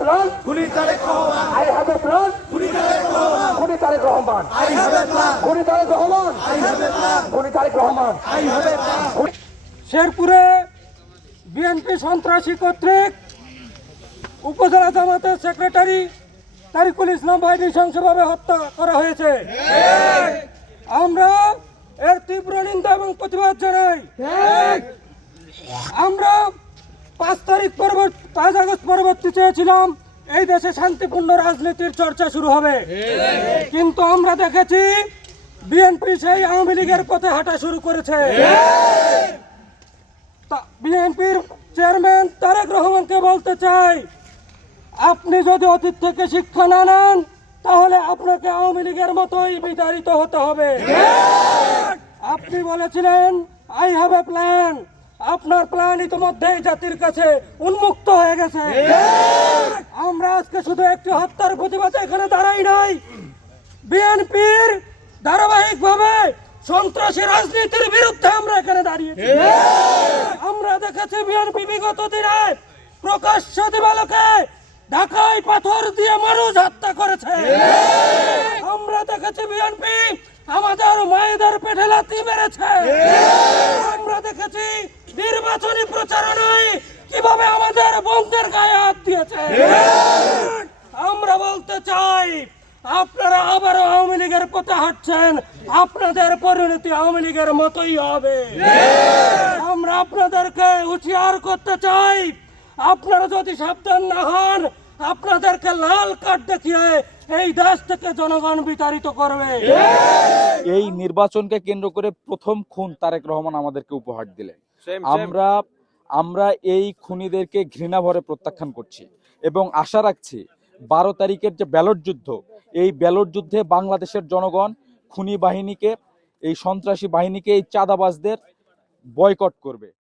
Plan খুনি Tarique Rahman, I have a plan খুনি তারেক রহমান, খুনি Tarique Rahman I have a plan, খুনি Tarique Rahman I have a plan, খুনি Tarique Rahman I have a plan. শেরপুরে বিএনপি সন্ত্রাসী কর্তৃক উপজেলা জামাতের সেক্রেটারি তারিকুল ইসলাম ভাই নৃশংসভাবে হত্যা করা হয়েছে। আমরা এর তীব্র নিন্দা এবং প্রতিবাদ জানাই। আমরা 5 আগস্ট পরবর্তী চেয়েছিলাম এই দেশে শান্তিপূর্ণ রাজনীতির চর্চা শুরু হবে, কিন্তু আমরা দেখেছি বিএনপি সেই আওয়ামী লীগের পথে হাঁটা শুরু করেছে। বিএনপির চেয়ারম্যান তারেক রহমানকে বলতে চাই, আপনি যদি অতীত থেকে শিক্ষা না নেন তাহলে আপনাকে আওয়ামী লীগের মতোই বিতাড়িত হতে হবে। আপনি বলেছিলেন আই হ্যাভ এ প্ল্যান, আপনার প্ল্যান ইতিমধ্যেই জাতির কাছে উন্মুক্ত হয়ে গেছে। আমরা আজকে শুধু একটি হত্যার প্রতিবাদে এখানে দাঁড়াই নাই, বিএনপির ধারাবাহিকভাবে সন্ত্রাসী রাজনীতির বিরুদ্ধে আমরা এখানে দাঁড়িয়েছি। আমরা দেখেছি বিএনপি বিগত দিনে প্রকাশ্য দিবালোকে ঢাকায় পাথর দিয়ে মানুষ হত্যা করেছে। আমরা দেখেছি বিএনপি আমাদের মায়েদের পেটে লাথি মেরেছে। আমরা দেখেছি নির্বাচনী প্রচারণায় কিভাবে আমাদের বোনদের গায়ে হাত দিয়েছে। আমরা বলতে চাই, আপনারা আবারও আওয়ামী লীগের পথে হাঁটছেন, আপনাদের পরিণতি আওয়ামী লীগের মতোই হবে। আমরা আপনাদেরকে হুঁশিয়ার করতে চাই, আপনারা যদি সাবধান না হন আপনাদেরকে লাল কার্ড দেখিয়ে এই দেশ থেকে জনগণ বিতাড়িত করবে। এই নির্বাচনকে কেন্দ্র করে প্রথম খুন তারেক রহমান আমাদেরকে উপহার দিলেন। আমরা এই খুনিদেরকে ঘৃণা ভরে প্রত্যাখ্যান করছি এবং আশা রাখছি 12 তারিখের যে ব্যালট যুদ্ধ, এই ব্যালট যুদ্ধে বাংলাদেশের জনগণ খুনি বাহিনীকে, এই সন্ত্রাসী বাহিনীকে, এই চাঁদাবাজদের বয়কট করবে।